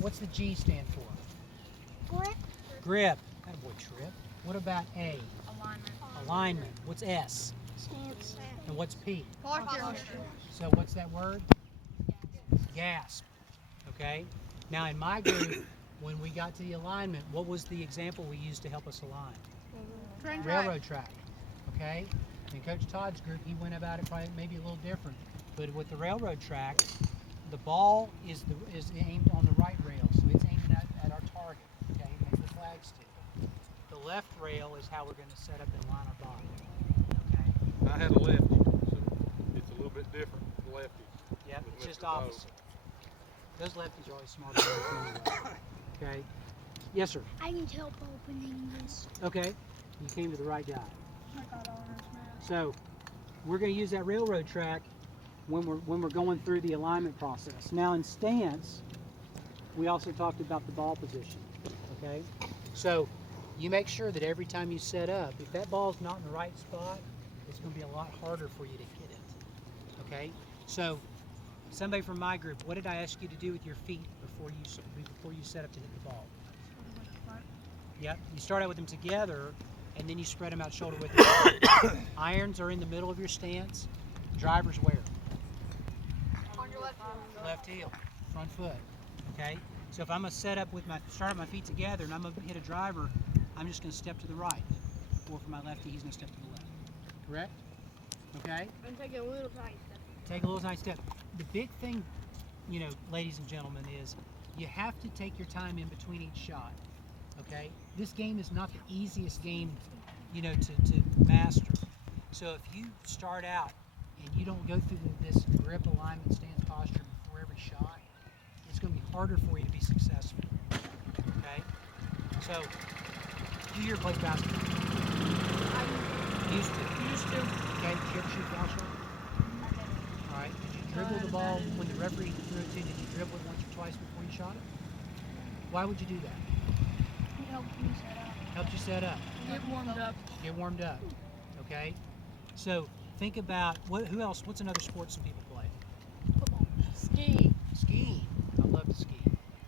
What's the G stand for? Grip. Grip. Attaboy, Trip. What about A? Alignment. Alignment. What's S? Stance. And what's P? Posture. So what's that word? Gasp. Okay? Now in my group, when we got to the alignment, what was the example we used to help us align? Railroad track. Okay? In Coach Todd's group, he went about it probably maybe a little different. But with the railroad track, the ball is aimed on the right rail, so it's aimed at our target. Okay? As the flags do. The left rail is how we're going to set up and line our body. Okay? I had a lefty, so it's a little bit different for lefties. Yep, with it's just Mr. Bowe. opposite. Those lefties are always smarter than us anyway. Okay? Yes, sir. I need help opening this. Okay. You came to the right guy. I got honors, man. So we're going to use that railroad track when we're going through the alignment process. Now in stance, we also talked about the ball position. Okay? So you make sure that every time you set up, if that ball's not in the right spot, it's going to be a lot harder for you to hit it. Okay? So somebody from my group, what did I ask you to do with your feet before you set up to hit the ball? Yep. You start out with them together, and then you spread them out shoulder width. Irons are in the middle of your stance. Drivers where? On your left heel. Left heel, front foot. Okay. So if I'm gonna start up my feet together, and I'm gonna hit a driver, I'm just gonna step to the right. Or for my lefty, he's gonna step to the left. Correct? Okay. I'm taking a little tiny step. Take a little tiny step. The big thing, you know, ladies and gentlemen, is you have to take your time in between each shot. Okay? This game is not the easiest game, you know, to master. So if you start out and you don't go through this grip, alignment, stance, posture before every shot, it's going to be harder for you to be successful. Okay? So, who here plays basketball? Used to. Okay, did you ever shoot foul shot? All right. Did you dribble the ball when the referee threw it to you? Did you dribble it once or twice before you shot it? Why would you do that? It helped me set up. Helped you set up. Get warmed up. Get warmed up. Okay? So think about who else? What's another sport some people play? Football. Ski. Skiing. I love to ski.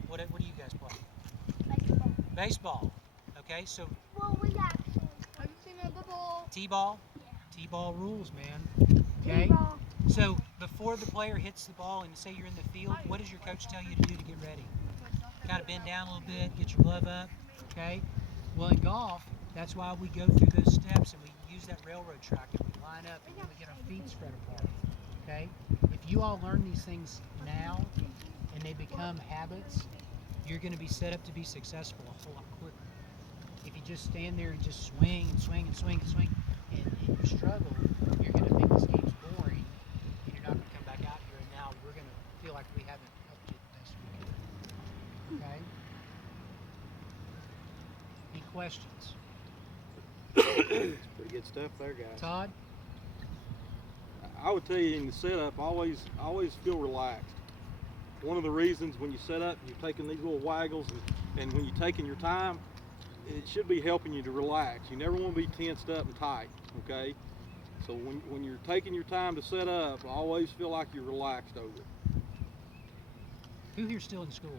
What do you guys play? Baseball. Baseball. Okay, so Well, we actually. Have you seen a ball? T-ball. Yeah. T-ball rules, man. Okay. T-ball. So before the player hits the ball and say you're in the field, what does your coach tell you to do to get ready? Kind of bend down a little bit, get your glove up. Okay. Well, in golf, that's why we go through those steps and we use that railroad track and we line up and we get our feet spread apart. Okay? If you all learn these things now and they become habits, you're going to be set up to be successful a whole lot quicker. If you just stand there and just swing and swing and swing and swing and you struggle, you're going to think this game's boring and you're not going to come back out here and now we're going to feel like we haven't helped you the best we can. Okay? Any questions? It's pretty good stuff there, guys. Todd? I would tell you in the setup, always feel relaxed. One of the reasons when you set up, you're taking these little waggles, and when you're taking your time, it should be helping you to relax. You never want to be tensed up and tight, okay? So when you're taking your time to set up, always feel like you're relaxed over it. Who here's still in school?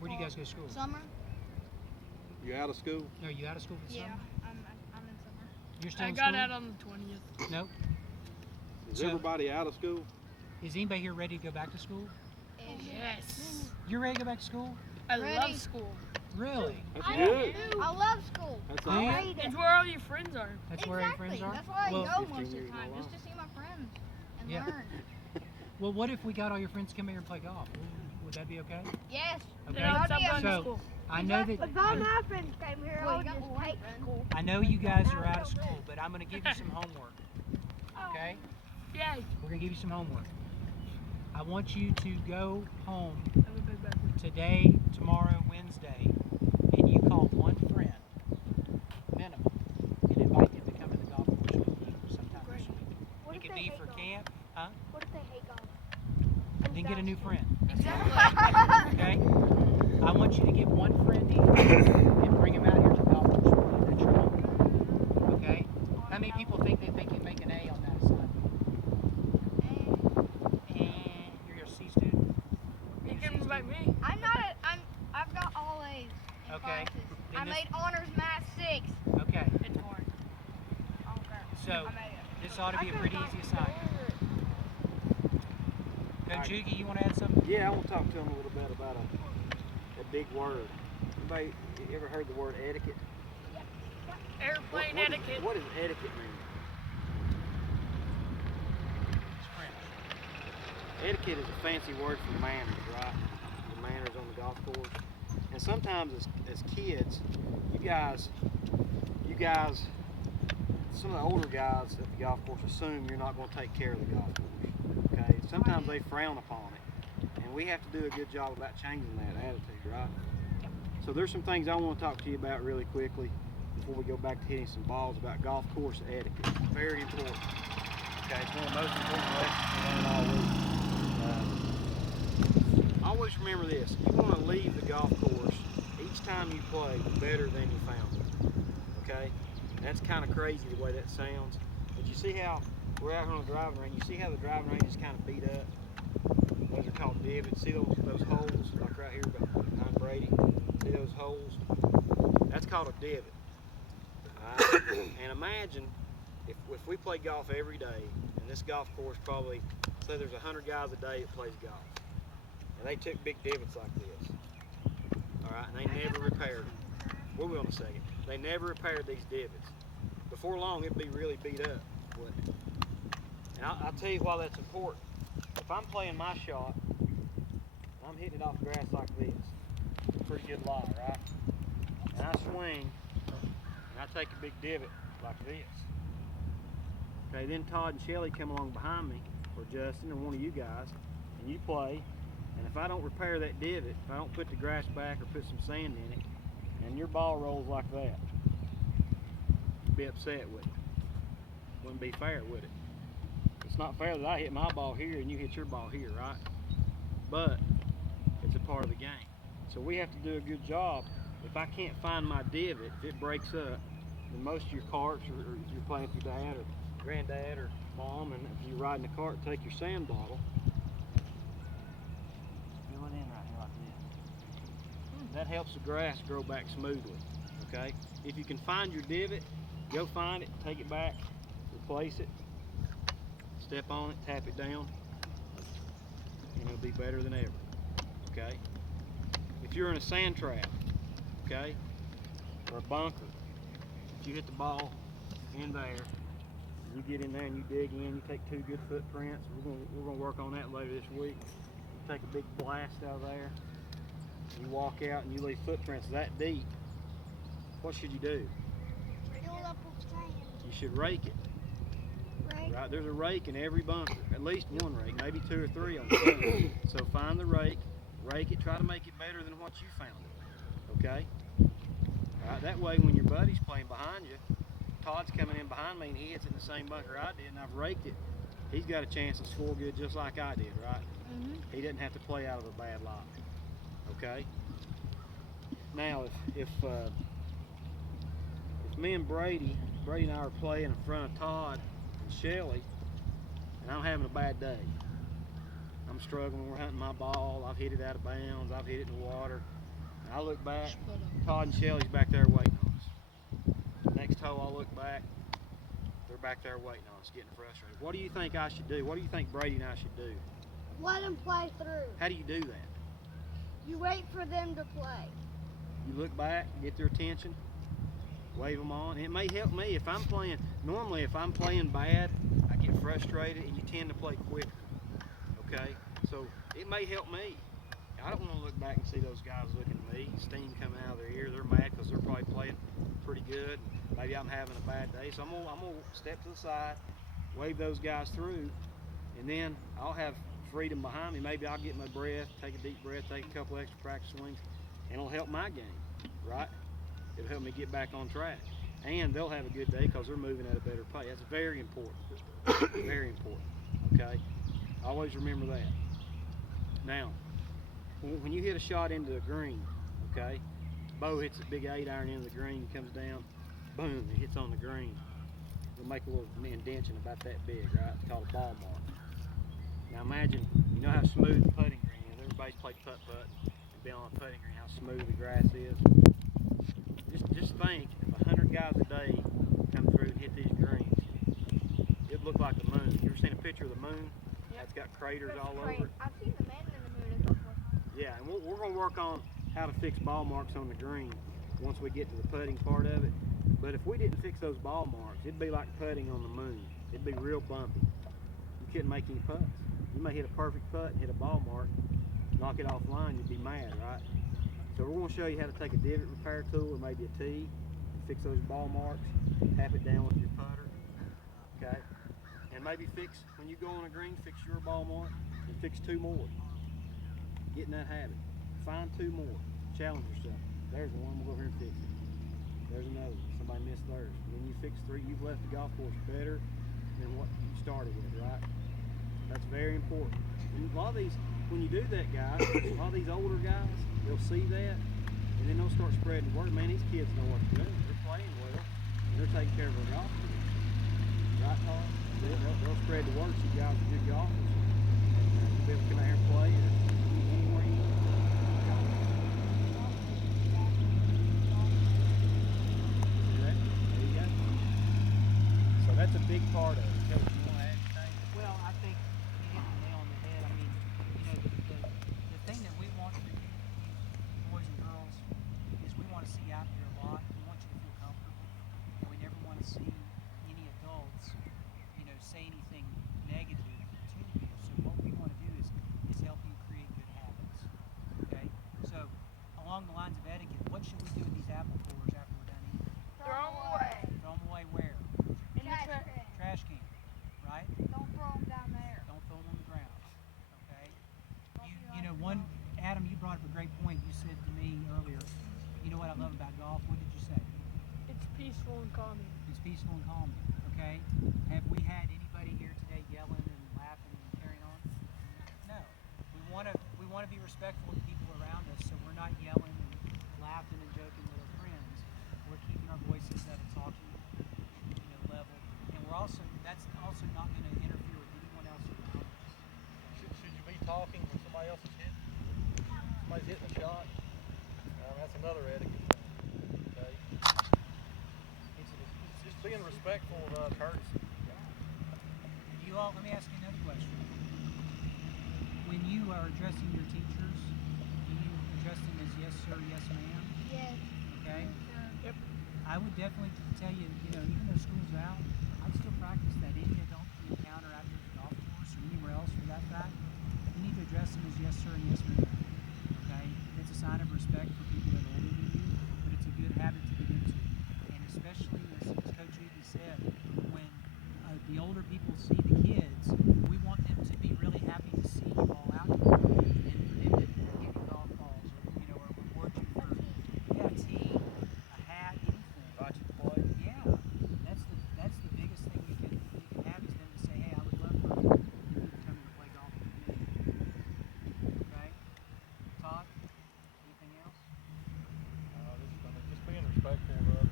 Where do you guys go to school? Summer? You out of school? Are you out of school for the Yeah, summer? I'm in summer. You're still I in got school? out on the 20th. Nope. Is So- everybody out of school? Is anybody here ready to go back to school? Yes. You're ready to go back to school? I Ready. love school. Really? That's I good. do. I love school. That's Do all. you? Hate it. It's where all your friends are. That's where your Exactly. friends are? That's why I Well, go 15 most of the years time, in a just to see my friends and Yeah. learn. Well, what if we got all your friends to come here and play golf? Would that be okay? Yes. Okay. Then I'll stop going to So- school. I know that If all my friends came here, I would just take school. I know you guys are out of school, but I'm going to give you some homework. Okay? Yay. We're going to give you some homework. I want you to go home I would go backwards. today, tomorrow, Wednesday, and you call one friend, minimum, and invite them to come to the golf course with you sometime this week. What It if could they be hate for golf? camp, huh? What if they hate golf? Then get a new friend. Exactly. Okay? I want you to get one friend each and bring them out here to the golf course with you. That's your homework. Okay? How many people think that they can make an A on that assignment? You're a C student? You can invite me me. I've got all A's in Okay. classes. Then I this- made honors math 6. Okay. It's hard. So I made it. this ought to be a pretty easy assignment. Coach Euggie, you want to add something? Yeah, I want to talk to him a little bit about a big word. Anybody ever heard the word etiquette? Airplane What etiquette. What does etiquette mean? Etiquette is a fancy word for manners, right? The manners on the golf course. And sometimes as kids, you guys, some of the older guys at the golf course assume you're not going to take care of the golf course. Okay? Sometimes they frown upon it. And we have to do a good job about changing that attitude, right? So there's some things I want to talk to you about really quickly before we go back to hitting some balls about golf course etiquette. It's very important. Okay, it's one of the most important lessons we learn all week. Always remember this: you want to leave the golf course each time you play better than you found it. Okay, and that's kind of crazy the way that sounds. But you see how we're out here on the driving range. You see how the driving range is kind of beat up. Those are called divots. See those holes, like right here behind Brady. See those holes? That's called a divot. All right? And imagine if we play golf every day, and this golf course probably, say there's 100 guys a day that plays golf, and they took big divots like this. All right, and they never repaired them. We will in a second. They never repaired these divots. Before long, it'd be really beat up, wouldn't it? And I'll tell you why that's important. If I'm playing my shot, I'm hitting it off the grass like this. It's a pretty good lie, right? And I swing, and I take a big divot like this. Okay, then Todd and Shelley come along behind me, or Justin, or one of you guys, and you play. And if I don't repair that divot, if I don't put the grass back or put some sand in it, and your ball rolls like that, you'd be upset with it. Wouldn't be fair, would it? It's not fair that I hit my ball here and you hit your ball here, right? But it's a part of the game. So we have to do a good job. If I can't find my divot, if it breaks up, then most of your carts, or if you're playing with your dad or granddad or mom, and if you're riding a cart, take your sand bottle, fill it in right here like this. That helps the grass grow back smoothly, okay? If you can find your divot, go find it, take it back, replace it, step on it, tap it down, and it'll be better than ever, okay? If you're in a sand trap, okay, or a bunker, if you hit the ball in there, you get in there and you dig in, you take 2 good footprints. We're gonna work on that later this week. You take a big blast out of there, you walk out and you leave footprints that deep. What should you do? Fill it up with sand. You should rake it. Right? Right, there's a rake in every bunker, at least one rake, maybe 2 or 3 on the So find the rake it, try to make it better than what you found it, okay? All right, that way when your buddy's playing behind you, Todd's coming in behind me and he hits it in the same bunker I did and I've raked it, he's got a chance to score good just like I did, right? He doesn't have to play out of a bad lot, okay? Now, if me and Brady and I are playing in front of Todd and Shelley, and I'm having a bad day. I'm struggling, we're hunting my ball, I've hit it out of bounds, I've hit it in the water. And I look back, Todd and Shelley's back there waiting on us. Next hole I look back, they're back there waiting on us, getting frustrated. What do you think I should do? What do you think Brady and I should do? Let them play through. How do you do that? You wait for them to play. You look back, get their attention, wave them on. And it may help me if I'm playing, normally if I'm playing bad, I get frustrated and you tend to play quicker, okay? So it may help me. I don't want to look back and see those guys looking at me, steam coming out of their ear. They're mad because they're probably playing pretty good. Maybe I'm having a bad day. So I'm gonna step to the side, wave those guys through, and then I'll have freedom behind me. Maybe I'll get my breath, take a deep breath, take a couple extra practice swings, and it'll help my game, right? It'll help me get back on track. And they'll have a good day because they're moving at a better pace. That's very important. Very important, okay? Always remember that. Now, when you hit a shot into the green, okay, Bo hits a big 8-iron into the green, comes down, boom, it hits on the green. It'll make a little indentation about that big, right? It's called a ball mark. Now imagine, you know how smooth the putting green is. everybody's played putt-putt and been on a putting green, how smooth the grass is. Just think, if 100 guys a day come through and hit these greens, it'd look like the moon. You ever seen a picture of the moon? Yep. It's got craters all over it. I've seen the man in the moon a couple of times. Yeah, and we're going to work on how to fix ball marks on the green once we get to the putting part of it. But if we didn't fix those ball marks, it'd be like putting on the moon. It'd be real bumpy. You couldn't make any putts. You may hit a perfect putt and hit a ball mark, knock it offline, you'd be mad, right? So we're going to show you how to take a divot repair tool or maybe a tee and fix those ball marks, tap it down with your putter, okay? And maybe fix, when you go on a green, fix your ball mark and fix 2 more. Get in that habit. Find 2 more. Challenge yourself. There's one, we'll go over here and fix it. There's another. Somebody missed theirs. When you fix 3, you've left the golf course better than what you started with, right? That's very important. And a lot of these, when you do that, guys, a lot of these older guys, they'll see that, and then they'll start spreading word. Man, these kids know what to do. They're playing well, and they're taking care of their golf course. Right, Todd? They'll spread the word so you guys are good golfers. And you'll be able to come out here and play anywhere you want. There you go. So that's a big part of it. Coach, you want to add anything? Well, I think you hit the nail on the head. I mean, you know, the thing that we want for you boys and girls is we want to see you out there a lot. We want you to feel comfortable. And we never want to see any adults, you know, say anything negative to you. So what we want to do is help you create good habits. Okay? So along the lines of etiquette, what should we do with these apple cores after we're done eating? Throw them away. Throw them away where? In the trash. Trash can, right? Don't throw them down there. Don't throw them on the ground. Okay? You know, Adam, you brought up a great point. You said to me earlier, you know what I love about golf? What did you say? It's peaceful and calming. It's peaceful and calming. Okay? Have we had anybody here today yelling and laughing and carrying on? No. We want to be respectful of the people around us, so we're not yelling and laughing and joking with our friends. We're keeping our voices at a talking, you know, level, and that's also not going to interfere with anyone else around us. Should you be talking when somebody else is hitting? Somebody's hitting a shot? That's another etiquette thing. Okay? It's just being respectful of courtesy. You all, let me ask you another question. When you are addressing your teachers, do you address them as yes sir, yes ma'am? Yes. Okay? Yep. I would definitely tell you, you know, even though school's out, I'd still practice that. Any adult you encounter out here at the golf course or anywhere else for that fact, you need to address them as yes sir and yes ma'am. Okay? It's a sign of respect for people that are older than you, but it's a good habit to get into. And especially, as Coach Euggie said, when the older people see the kids, we want them to be really happy to see you all out here and for them to give you golf balls or, you know, or reward you for a tee, a hat, anything. Watch you play. Yeah, that's the biggest thing you can have is them to say, hey, I would love for you to come and play golf with me. Okay, Todd, anything else? Just being respectful of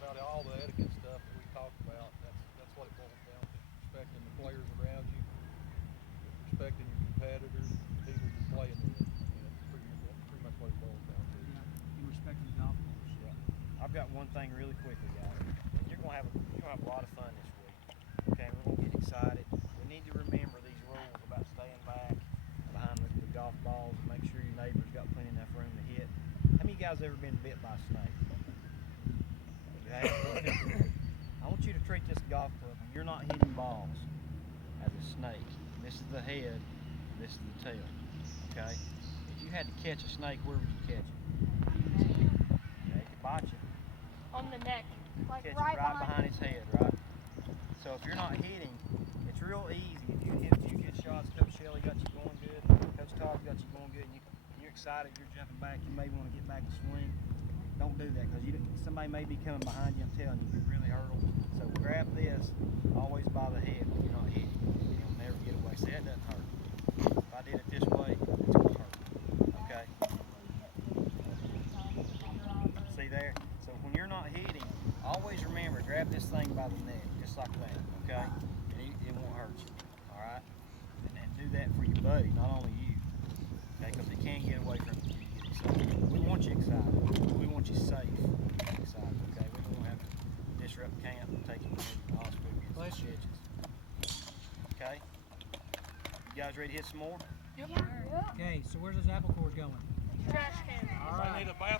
about all the etiquette stuff that we talked about. That's what it boils down to. Respecting the players around you, respecting your competitors, the people you're playing with. That's pretty much what it boils down to. Yeah, and respecting the golf course. Yeah. I've got one thing really quickly, guys. And you're gonna have a lot of fun this week. Okay, we're gonna get excited. We need to remember these rules about staying back behind the golf balls and make sure your neighbor's got plenty enough room to hit. How many of you guys ever been bit by a snake? You have? I want you to treat this golf club when you're not hitting balls as a snake. This is the head, this is the tail. Okay? If you had to catch a snake, where would you catch it? Okay, it could bite you. On the neck. Like Catch right it right behind his head, right? So if you're not hitting, it's real easy. If you hit a few good shots, Coach Shelley got you going good, Coach Todd got you going good, and you're excited, you're jumping back, you may want to get back and swing. Don't do that because somebody may be coming behind you. I'm telling you, you really hurt them. So grab this always by the head when you're not hitting. You'll never get away. See, that doesn't hurt. If I did it this way, it's going to hurt. Okay? See there? So when you're not hitting, always remember, grab this thing by the neck, just like that. Okay? And it won't hurt you. All right? And do that for your buddy, not only you. want you excited. We want you safe, excited. Okay, we don't want to have to disrupt camp and take you to the hospital. Get Bless some you. stitches. Okay. You guys ready to hit some more? Okay, so where's those apple cores going? Trash can. All right.